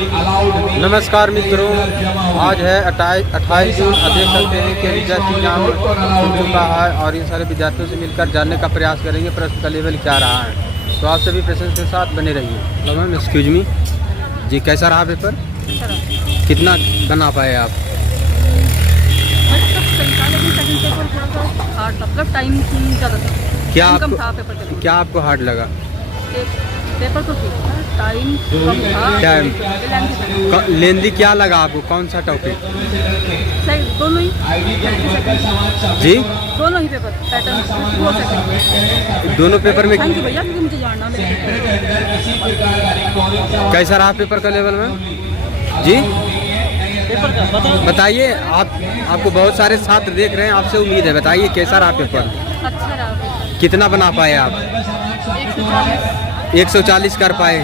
नमस्कार मित्रों, आज है 28 जून। आप देख सकते हैं कि रिजल्ट एग्जाम हो चुका है और इन सारे विद्यार्थियों से मिलकर जानने का प्रयास करेंगे प्रश्न का लेवल क्या रहा है। तो आप सभी प्रश्न के साथ बने रहिए। तो मैम एक्सक्यूज मी जी, कैसा रहा पेपर? कितना बना पाए आप? क्या आपको हार्ड लगा? पेपर तो ठीक था, टाइम लेंदी क्या लगा आपको? कौन सा टॉपिक? दोनों ही जी, दोनों ही पेपर पैटर्न दोनों पेपर में। थैंक यू भैया, क्योंकि मुझे जानना कैसा रहा पेपर का लेवल में? जी पेपर का बताइए। आपको बहुत सारे छात्र देख रहे हैं, आपसे उम्मीद है, बताइए कैसा रहा पेपर? अच्छा रहा। कितना बना पाए आप? 140 कर पाए।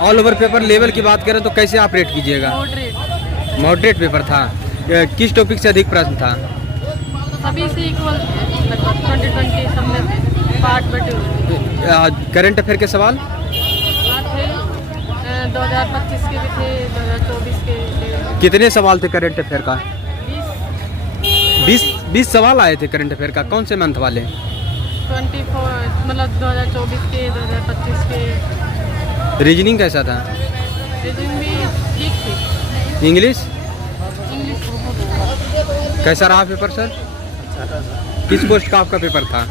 ऑल ओवर पेपर लेवल की बात करें तो कैसे आप रेट कीजिएगा? मॉडरेट पेपर था। किस टॉपिक से अधिक प्रश्न था? सभी से इक्वल लगभग 20 सब में पार्ट बटे हुए। करंट अफेयर के सवाल थे 2025 के भी थे, 2024 के थे। कितने सवाल थे करंट अफेयर का? 20 सवाल आए थे करंट अफेयर का। कौन से मंथ वाले? 24 मतलब 2024 के, 2025 के। रीजनिंग कैसा था? रीजनिंग भी ठीक थी। इंग्लिश इंग्लिश कैसा रहा पेपर सर? किस पोस्ट का आपका पेपर था?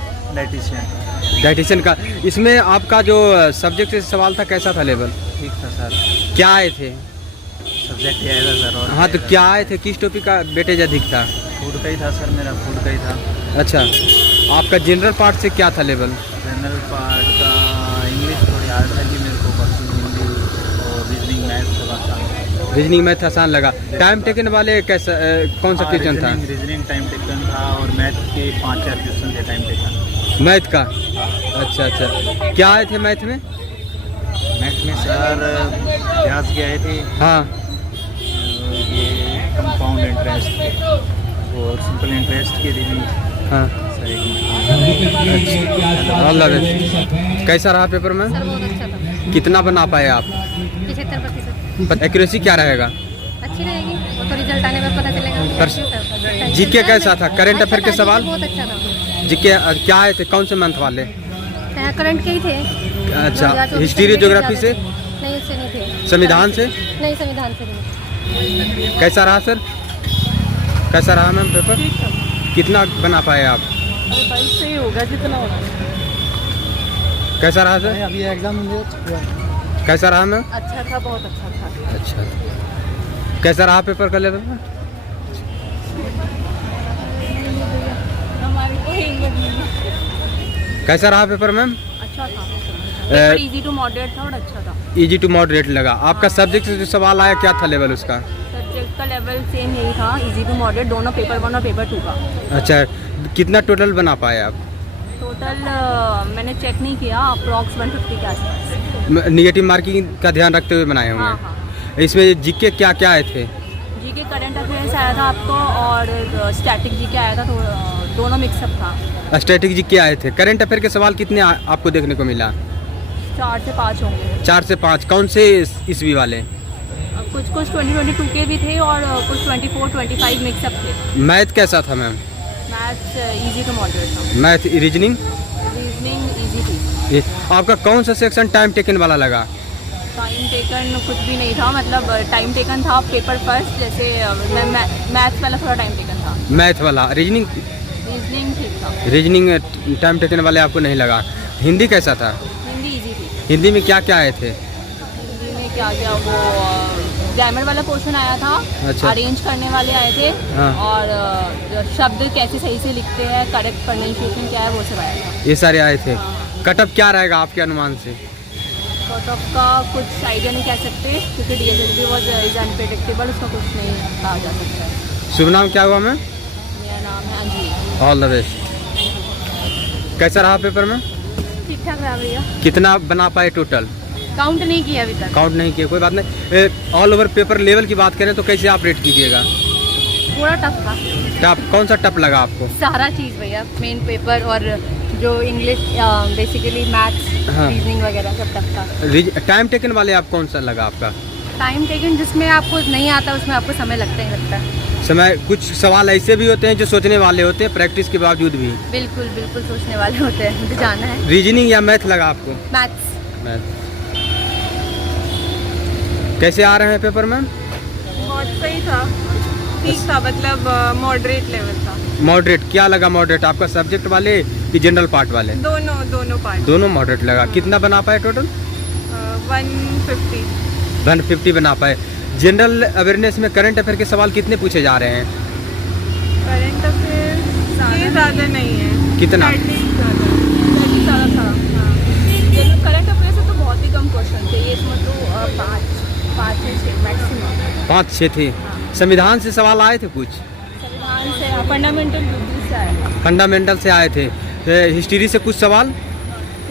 डाइटिशियन का। इसमें आपका जो सब्जेक्ट से सवाल था कैसा था लेवल? ठीक था सर। क्या आए थे सब्जेक्ट आया था सर। और हाँ, तो क्या आए थे? किस टॉपिक का वेटेज अधिक था? फूड का ही था सर, मेरा फूड का ही था। अच्छा, आपका जनरल पार्ट से क्या था लेवल? जनरल पार्ट का इंग्लिश थोड़ी हार्ड लगी मेरे को, बाकी हिंदी और रीजनिंग मैथ थोड़ा सा। रीजनिंग मैथ आसान लगा। टाइम टेकन वाले कैसा कौन सा क्वेश्चन था? रीजनिंग टाइम टेकन था और मैथ के 5-4 क्वेश्चन थे टाइम टेकन। मैथ का? अच्छा, क्या आए थे मैथ में? मैथ में सर इतिहास के आए थे। हाँ, ये कंपाउंड इंटरेस्ट और सिंपल इंटरेस्ट के रीजनिंग। हाँ, सर कैसा रहा पेपर में? सर बहुत अच्छा था। कितना बना पाए आप? 75%। एक्यूरेसी क्या रहेगा? अच्छी रहेगी, वो तो रिजल्ट आने पर पता चलेगा। जीके कैसा था? करंट अफेयर के सवाल बहुत अच्छा था। जीके क्या आए थे? कौन से मंथ वाले? करंट के ही थे। अच्छा, हिस्ट्री ज्योग्राफी से? नहीं, उससे नहीं थे। संविधान से? नहीं, संविधान से नहीं। कैसा रहा सर? कैसा रहा मैम पेपर? ठीक था। कितना बना पाए आप? 22 से ही होगा जितना होगा। कैसा रहा सर? अभी एग्जाम कैसा रहा मैम? अच्छा था, बहुत अच्छा था। अच्छा, कैसा रहा पेपर का लेवल में? कैसा रहा पेपर मैम? अच्छा था। पेपर इजी टू मॉडरेट था और अच्छा था। इजी टू मॉडरेट लगा। आपका सब्जेक्ट से जो सवाल आया क्या था लेवल उसका? सब्जेक्ट का लेवल सेम यही था, इजी टू मॉडरेट, दोनों पेपर 1 और पेपर 2 का। अच्छा, कितना टोटल बना पाए आप? टोटल मैंने चेक नहीं किया, अप्रॉक्स 150 के आसपास। निगेटिव मार्किंग का ध्यान रखते हुए बनाए हाँ होंगे। हाँ। इसमें जीके क्या क्या आए थे? जीके करंट अफेयर्स आया था आपको और स्टैटिक जीके आया था, तो दोनों मिक्सअप था। स्ट्रेटेजी जीके आए थे। करंट अफेयर के सवाल कितने आपको देखने को मिला? 4 से 5 होंगे। 4 से 5। कौन से ईस्वी वाले? कुछ 2022 के भी थे और कुछ 24-25 मिक्सअप थे। मैथ कैसा था ma'am? Maths easy to moderate था। मैथ रीजनिंग इजी थी। आपका कौन सा सेक्शन टाइम टेकन वाला लगा? टाइम टेकन कुछ भी नहीं था, मतलब टाइम टेकन था पेपर फर्स्ट, जैसे मैथ्स वाला थोड़ा टाइम टेकन था। मैथ वाला। रीजनिंग ठीक था। रीजनिंग टाइम टेकन वाले आपको नहीं लगा। हिंदी कैसा था? हिंदी इजी थी। हिंदी में क्या क्या आए थे? हिंदी में क्या क्या, वो ग्रामर वाला पोर्शन आया था। अच्छा। अरेंज करने वाले आए थे। हाँ। और शब्द कैसे सही से लिखते हैं, करेक्ट प्रोनाउंसिएशन क्या है, वो सब आया था। ये सारे आए थे। कटअप क्या रहेगा आपके अनुमान से? कटअप का कुछ आइडिया नहीं कह सकते, क्योंकि DSSB वॉज इज अनप्रेडिक्टेबल, उसका कुछ नहीं कहा जा सकता है। शुभ नाम क्या हुआ मैम? मेरा नाम है अंजलि। All the best. कैसा रहा पेपर में? ठीक ठाक रहा भैया। कितना बना पाए टोटल? काउंट नहीं किया अभी तक। काउंट नहीं किया, कोई बात नहीं। ऑल ओवर पेपर लेवल की बात करें तो कैसे आप रेट कीजिएगा? थोड़ा टफ था। टफ? कौन सा टफ लगा आपको? सारा चीज़ भैया, मेन पेपर और जो इंग्लिश बेसिकली मैथ्स, हाँ। रीजनिंग वगैरह सब टफ था। टाइम टेकन वाले आप कौन सा लगा आपका? टाइम टेकन जिसमें आपको नहीं आता उसमें आपको समय लगता ही लगता है। समय कुछ सवाल ऐसे भी होते हैं जो सोचने वाले होते हैं प्रैक्टिस के बावजूद भी। बिल्कुल बिल्कुल सोचने वाले होते हैं, मुझे जाना है। रीजनिंग या मैथ लगा आपको? मैथ्स। मैथ। कैसे आ रहे हैं पेपर में? बहुत सही था, ठीक था, मतलब मॉडरेट लेवल था। मॉडरेट क्या लगा? मॉडरेट आपका सब्जेक्ट वाले कि जनरल पार्ट वाले? दोनों पार्ट। दोनों मॉडरेट लगा। कितना बना पाए टोटल? 150। 150 बना पाए। जनरल अवेयरनेस में करंट अफेयर के सवाल कितने पूछे जा रहे हैं? करंट अफेयर ये ज़्यादा नहीं है। कितना? 30 ज़्यादा। ज़्यादा था। हाँ, जनरल करंट अफेयर से तो बहुत ही कम क्वेश्चन थे, ये इसमें तो 5 या 6 मैक्सिमम। 5-6 थे। संविधान से सवाल आए थे कुछ? संविधान से, फंडामेंटल ड्यूटीज से आए। फंडामेंटल से आए थे। हिस्ट्री से कुछ सवाल?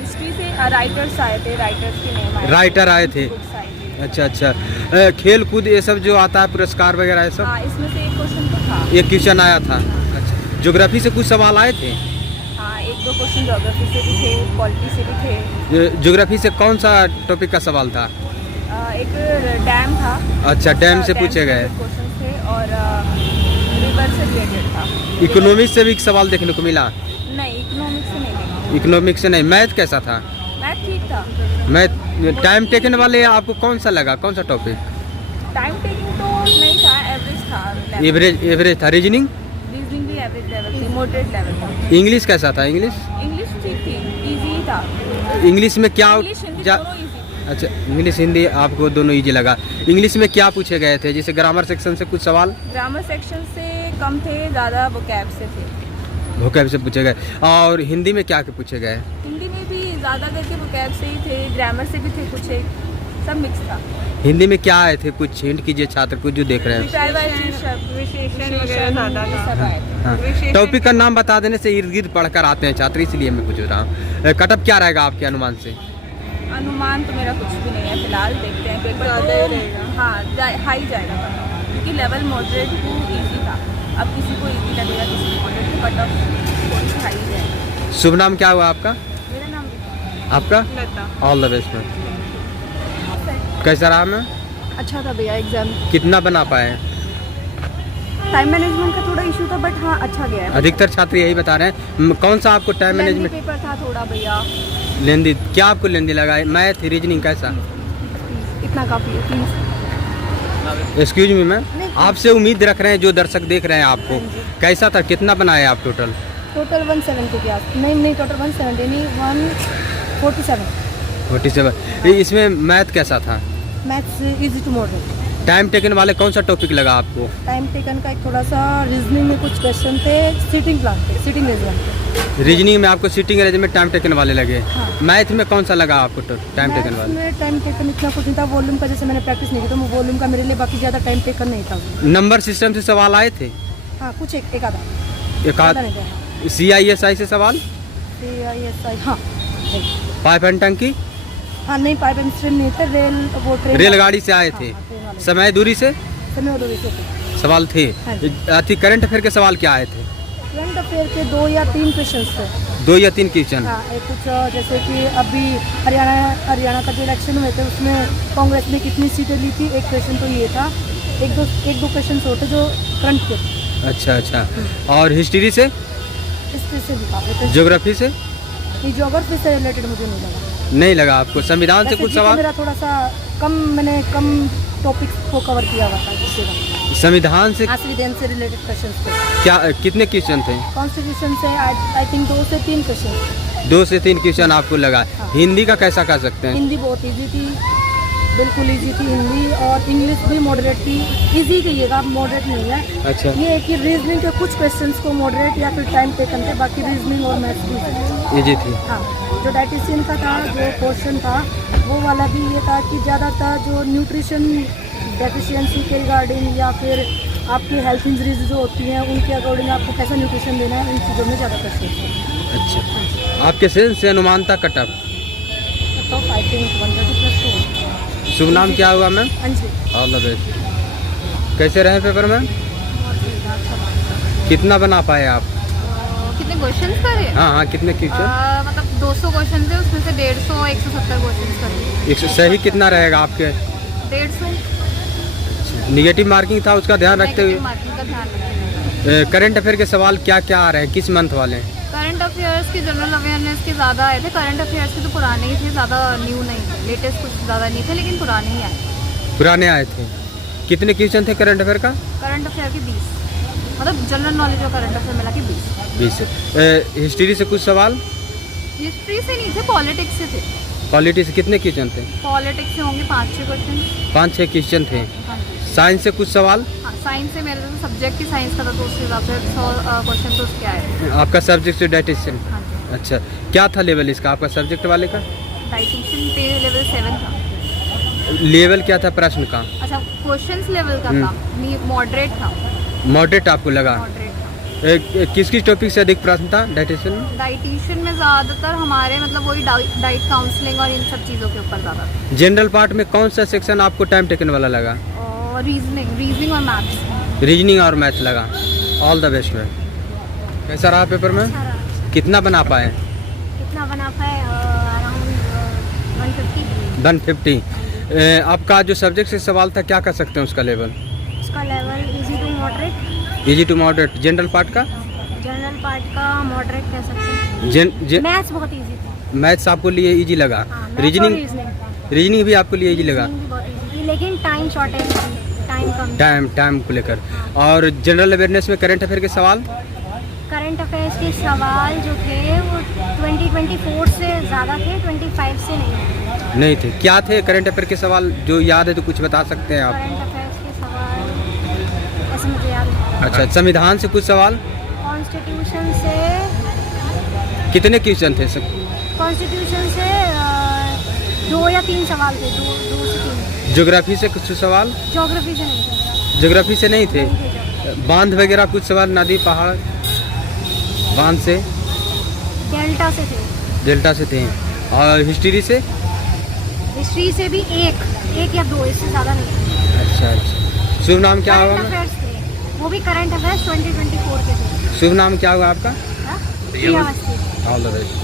हिस्ट्री से राइटर्स आए थे, राइटर्स के नेम आए थे। राइटर आए थे। बुक्स आई थी। अच्छा अच्छा। खेल कूद ये सब जो आता है पुरस्कार वगैरह ये सब? हाँ, इसमें से एक क्वेश्चन तो था। एक क्वेश्चन आया था। अच्छा। ज्योग्राफी से कुछ सवाल आए थे? हाँ, 1-2 क्वेश्चन ज्योग्राफी से भी थे, पॉलिटी से भी थे। ज्योग्राफी से कौन सा टॉपिक का सवाल था? एक डैम था। अच्छा, डैम से पूछे गए। क्वेश्चन थे और रिवर से रिलेटेड था। इकोनॉमिक्स से भी एक सवाल देखने को मिला? नहीं, इकोनॉमिक्स से नहीं देखा। इकोनॉमिक्स से नहीं। मैथ कैसा था? मैथ ठीक था। मैथ टाइम टेकन वाले आपको कौन सा लगा? कौन सा टॉपिक? टाइम टेकिंग तो नहीं था, एवरेज था। एवरेज था। रीजनिंग? रीजनिंग भी एवरेज लेवल थी, मॉडरेट लेवल था। इंग्लिश कैसा था? इंग्लिश ठीक थी, इजी था। इंग्लिश में क्या इंग्लिश हिंदी दोनों इजी। अच्छा, इंग्लिश हिंदी आपको दोनों इजी लगा। इंग्लिश में क्या पूछे गए थे? जैसे ग्रामर सेक्शन से कुछ सवाल? ग्रामर सेक्शन से कम थे, ज़्यादा वोकैब से थे। वोकैब से पूछे गए। और हिंदी में क्या पूछे गए? हिंदी में भी ज़्यादा करके वोकैब से ही थे, ग्रामर से भी थे कुछ, एक सब मिक्स था। हिंदी में क्या आए थे? कुछ हिंट कीजिए छात्र को जो देख रहे हैं। विशेषण वगैरह ज़्यादा ये था। सब आए थे। हाँ। विशेषण- टॉपिक का नाम बता देने से इर्द गिर्द पढ़कर आते हैं छात्र, इसलिए मैं पूछ रहा हूँ। कटअप क्या रहेगा आपके अनुमान से? अनुमान तो मेरा कुछ भी नहीं है फिलहाल, देखते हैं पेपर ज़्यादा ही रहेगा। तो हाँ हाई जाएगा कट, क्योंकि लेवल मॉडरेट टू इजी था। अब किसी को इजी लगेगा, किसी को मॉडरेट, तो कट ऑफ थोड़ी सी हाई जाएगी। शुभ नाम क्या हुआ आपका? मेरा नाम आपका? Lata. All the best ma'am. कैसा रहा मैम? अच्छा था भैया एग्जाम। कितना बना पाए? टाइम मैनेजमेंट का थोड़ा इशू था, बट हाँ अच्छा गया है। अधिकतर छात्र यही बता रहे हैं। कौन सा आपको टाइम मैनेजमेंट? पेपर था थोड़ा भैया। लेंदी क्या आपको लेंदी लगा? मैथ रीजनिंग कैसा? इतना काफ़ी है, प्लीज़। एक्सक्यूज मी मैम, आपसे उम्मीद रख रहे हैं जो दर्शक देख रहे हैं आपको। कैसा था? कितना बनाए आप टोटल? टोटल 170 के आस नहीं टोटल 170 नहीं 147। 47। इसमें मैथ कैसा था? Maths easy to moderate. Time taken वाले कौन सा टॉपिक लगा आपको? टाइम टेकन का एक थोड़ा सा रीजनिंग में कुछ क्वेश्चन थे, सिटिंग प्लान पे, सिटिंग अरेंजमेंट। रीजनिंग में आपको सीटिंग अरेंजमेंट टाइम टेकन वाले लगे। हाँ। मैथ में कौन सा लगा आपको टाइम टेकन वाले? में टाइम टेकन इतना कुछ नहीं था, वॉल्यूम का जैसे मैंने प्रैक्टिस नहीं की तो वॉल्यूम का मेरे लिए बाकी ज़्यादा टाइम टेकन नहीं था। नंबर सिस्टम से सवाल आए थे? हाँ कुछ एक आधा, एक ज़्यादा नहीं था। CISI से सवाल? CISI हाँ पाइप एंड टंकी? हाँ नहीं, पाइप एंड स्ट्रीम नहीं थे, ट्रेन रेलगाड़ी से आए थे। ट्रेन वाले समय दूरी से समय और दूरी से थे। सवाल थे। हाँ जी। अति करंट अफेयर के सवाल क्या आए थे? करंट अफेयर के 2 या 3 क्वेश्चन थे। 2 या 3 क्वेश्चन। हाँ एक कुछ जैसे कि अभी हरियाणा का जो इलेक्शन हुए थे उसमें कांग्रेस ने कितनी सीटें ली थी, एक क्वेश्चन तो ये था। एक दो क्वेश्चन होते जो करंट के थे। अच्छा अच्छा। और हिस्ट्री से? हिस्ट्री से भी काफी थे। ज्योग्राफी से? ये ज्योग्राफी से रिलेटेड मुझे नहीं लगा। नहीं लगा आपको? संविधान से वैसे कुछ जी के सवाल? मेरा थोड़ा सा मैंने कम टॉपिक्स को कवर किया हुआ था जिससे संविधान से संविधान से रिलेटेड क्वेश्चंस थे। क्या कितने क्वेश्चन थे? कॉन्स्टिट्यूशन से आई थिंक 2 से 3 क्वेश्चन। 2 से 3 क्वेश्चन आपको लगा। हाँ। हिंदी का कैसा कह सकते हैं? हिंदी बहुत इजी थी, बिल्कुल इजी थी हिंदी, और इंग्लिश भी मॉडरेट थी। इजी कहिएगा, मॉडरेट नहीं है। अच्छा। ये है कि रीजनिंग के कुछ क्वेश्चंस को मॉडरेट या फिर टाइम टेकन थे, बाकी रीजनिंग और मैथ्स भी इजी थी। हाँ। जो डाइटिशियन का था जो क्वेश्चन था वो वाला भी ये था कि ज़्यादातर जो न्यूट्रिशन डेफिशिएंसी के रिगार्डिंग या फिर आपकी हेल्थ इंजरीज जो होती हैं उनके अकॉर्डिंग आपको कैसा न्यूट्रिशन देना है, इन चीज़ों में ज़्यादा क्वेश्चन थे। अच्छा। आपके सेंस से अनुमान था कटअप? तो आई थिंक 130+2। शुभ नाम क्या हुआ ma'am? Anjali. All the best. कैसे रहे पेपर में? कितना बना पाए आप? कितने क्वेश्चन करे? हाँ कितने क्वेश्चन? मतलब 200 क्वेश्चन थे, उसमें से 150 170 क्वेश्चन करे। सही कितना रहेगा आपके? 150। निगेटिव मार्किंग था, उसका ध्यान रखते हुए मार्किंग का ध्यान रखते करंट अफेयर के सवाल क्या क्या आ रहे हैं, किस मंथ वाले हैं? करंट अफेयर्स के जनरल अवेयरनेस के ज़्यादा आए थे। करंट अफेयर्स के तो पुराने ही थे, ज़्यादा न्यू नहीं थे, लेटेस्ट कुछ ज़्यादा नहीं थे, लेकिन पुराने ही आए। पुराने आए थे। कितने क्वेश्चन थे करंट अफेयर का? करंट अफेयर के 20, मतलब जनरल नॉलेज और करंट अफेयर मिला के 20। 20। हिस्ट्री से कुछ सवाल? हिस्ट्री से नहीं थे, पॉलिटिक्स से थे। पॉलिटी से कितने क्वेश्चन थे? पॉलिटिक्स से होंगे 5-6 क्वेश्चन। 5-6 क्वेश्चन थे। हाँ जी। साइंस से कुछ सवाल? हाँ, साइंस से मेरे तो सब्जेक्ट ही साइंस का था, तो उसके हिसाब से 100 क्वेश्चन तो उसके आए थे। आपका सब्जेक्ट डाइटिशियन? हाँ जी। अच्छा, क्या था लेवल इसका आपका सब्जेक्ट वाले का? डाइटिशियन पे लेवल 7 था। लेवल क्या था प्रश्न का? अच्छा, क्वेश्चंस लेवल का था, मॉडरेट था। मॉडरेट आपको लगा? मॉडरेट था। किस किस टॉपिक से अधिक प्रश्न था डाइटिशियन में? डाइटिशियन में ज़्यादातर हमारे मतलब वही डाइट काउंसलिंग और इन सब चीज़ों के ऊपर ज़्यादा था। जनरल पार्ट में कौन सा सेक्शन आपको टाइम टेकन वाला लगा? और रीजनिंग और मैथ्स। रीजनिंग और मैथ लगा। All the best ma'am. कैसा रहा पेपर में? कितना बना पाए? कितना बना पाए? अराउंड 150। 150। आपका जो सब्जेक्ट से सवाल था क्या कर सकते हैं उसका लेवल? उसका level easy to moderate. Easy to moderate. General part का? जनरल पार्ट का मॉडरेट कह सकते हैं। मैथ्स बहुत इजी था। मैथ्स आपको लिए इजी लगा? हाँ, मैथ्स और रीजनिंग? रीजनिंग भी आपको लिए इजी लगा? रीजनिंग भी बहुत इजी थी, लेकिन टाइम शॉर्टेज थी, टाइम कम था। टाइम को लेकर। और जनरल अवेयरनेस में करंट अफेयर के सवाल? करंट अफेयर्स के सवाल जो थे वो 2024 से ज़्यादा थे, 25 से नहीं थे। क्या थे करंट अफेयर के सवाल जो याद है तो कुछ बता सकते हैं आप? करंट अफेयर्स के सवाल ऐसे मुझे याद नहीं। अच्छा, संविधान से कुछ सवाल? कॉन्स्टिट्यूशन से कितने क्वेश्चन थे सब? कॉन्स्टिट्यूशन से 2 या 3 सवाल थे, 2 से 3। ज्योग्राफी से कुछ सवाल? ज्योग्राफी से नहीं थे। ज्योग्राफी से नहीं थे। नहीं थे। बांध वगैरह कुछ सवाल? नदी पहाड़ बांध से? डेल्टा से थे। डेल्टा से थे। और हिस्ट्री से? हिस्ट्री से भी एक या 2, इससे ज़्यादा नहीं। अच्छा। शुभ नाम क्या होगा? करंट अफेयर्स थे, वो भी करंट अफेयर्स 2024 के थे। शुभ नाम क्या होगा आपका? हाँ? Priya Awasthi. All the best.